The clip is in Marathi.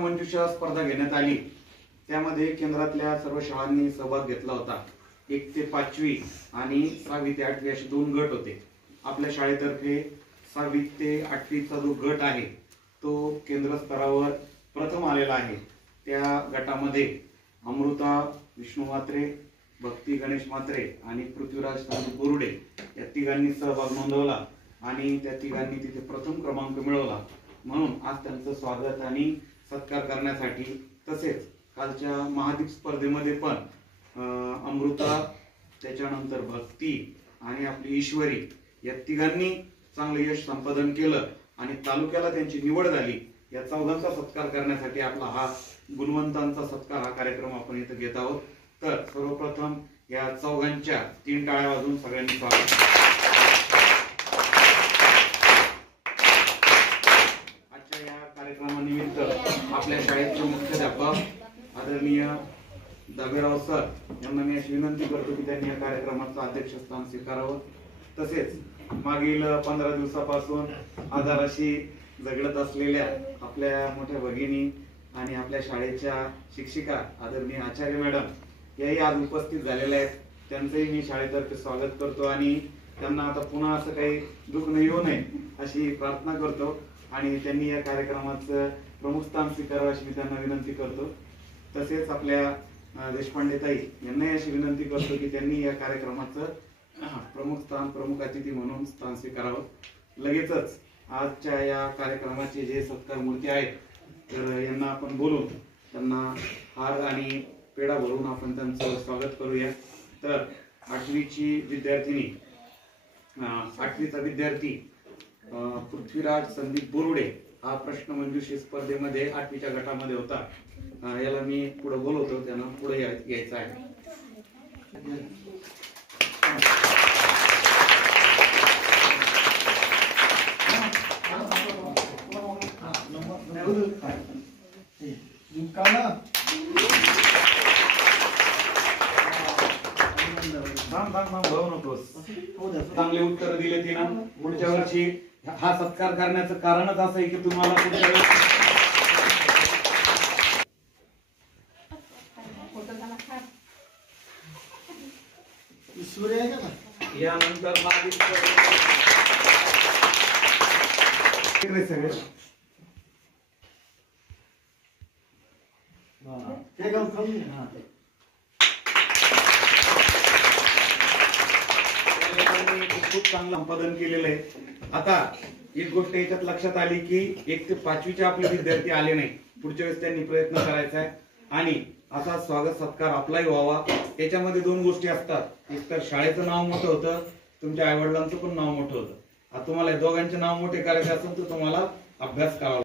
प्रश्नमंजुषा स्पर्धा घेण्यात आली। त्यामध्ये केंद्रातल्या सर्व शाळांनी सहभाग घेतला होता। 1 ते 5वी आणि 6वी ते 8वी असे 2 गट होते। आपल्या शाळेतर्फे 6वी ते 8वीचा जो गट आहे तो केंद्र स्तरावर प्रथम आलेला आहे। त्या गटामध्ये अमृता विष्णू म्हात्रे, भक्ती गणेश म्हात्रे आणि पृथ्वीराज बोरुडे या तिघांनी सहभाग नोंदवला आणि त्या तिघांनी तिथे प्रथम क्रमांक मिळवला। म्हणून आज त्यांचं स्वागत आणि सत्कार करण्यासाठी, तसेच कालच्या महादीप स्पर्धेमध्ये पण अमृता, त्याच्यानंतर भक्ती आणि आपली ईश्वरी या तिघांनी चांगलं यश संपादन केलं आणि तालुक्याला त्यांची निवड झाली। या चौघांचा सत्कार करण्यासाठी आपला हा गुणवंतांचा सत्कार हा कार्यक्रम आपण इथे घेत आहोत। तर सर्वप्रथम या चौघांच्या 3 टाळ्या वाजवून सगळ्यांनी स्वागत। आजच्या या कार्यक्रमानिमित्त आपल्या शाळेचे मुख्याध्यापक आदरणीय दाबेराव सर यांना मी अशी विनंती करतो की त्यांनी या कार्यक्रमाचं अध्यक्षस्थान स्वीकारावं। तसेच मागील 15 दिवसापासून आजाराशी झगडत असलेल्या आपल्या मोठ्या भगिनी आणि आपल्या शाळेच्या शिक्षिका आदरणीय आचार्य मॅडम याही आज उपस्थित झालेल्या आहेत। त्यांचंही मी शाळेतर्फे स्वागत करतो आणि त्यांना आता पुन्हा असं काही दुःख न येऊ नये अशी प्रार्थना करतो आणि त्यांनी या कार्यक्रमाचं प्रमुख स्थान स्वीकारावं अशी मी त्यांना विनंती करतो। तसेच आपल्या देशपांडे ताई यांनाही अशी विनंती करतो की त्यांनी या कार्यक्रमाचं प्रमुख स्थान, प्रमुख अतिथी म्हणून स्थान स्वीकारावं। लगेचच आजच्या या कार्यक्रमाचे जे सत्कार मूर्ती आहेत तर यांना आपण बोलून त्यांना हार आणि पेढा भरून आपण त्यांचं स्वागत करूया। तर 8वीची विद्यार्थिनी 8वीचा विद्यार्थी पृथ्वीराज संदीप बोरुडे हा प्रश्नमंजुषी स्पर्धेमध्ये 8वीच्या गटामध्ये होता। याला मी पुढे बोलवतो, त्यांना पुढे यायचं आहे। चांगले उत्तर दिले ती ना, पुढच्या वर्षी हा सत्कार करण्याचं कारणच असं आहे की तुम्हाला पुढच्या वेळेस यानंतर खूप चांगलं संपादन केलेलं आहे। आता एक गोष्ट याच्यात लक्षात आली की 1 ते 5वीचे आपले विद्यार्थी आले नाही, पुढच्या वेळेस त्यांनी प्रयत्न करायचा आहे आणि असा स्वागत सत्कार आपलाही व्हावा। याच्यामध्ये 2 गोष्टी असतात, एक तर शाळेचं नाव मोठं होतं, तुमच्या आई वडिलांचं पण नाव मोठं होतं। आता तुम्हाला दोघांचे नाव मोठे करायचे असेल तर तुम्हाला अभ्यास करावा।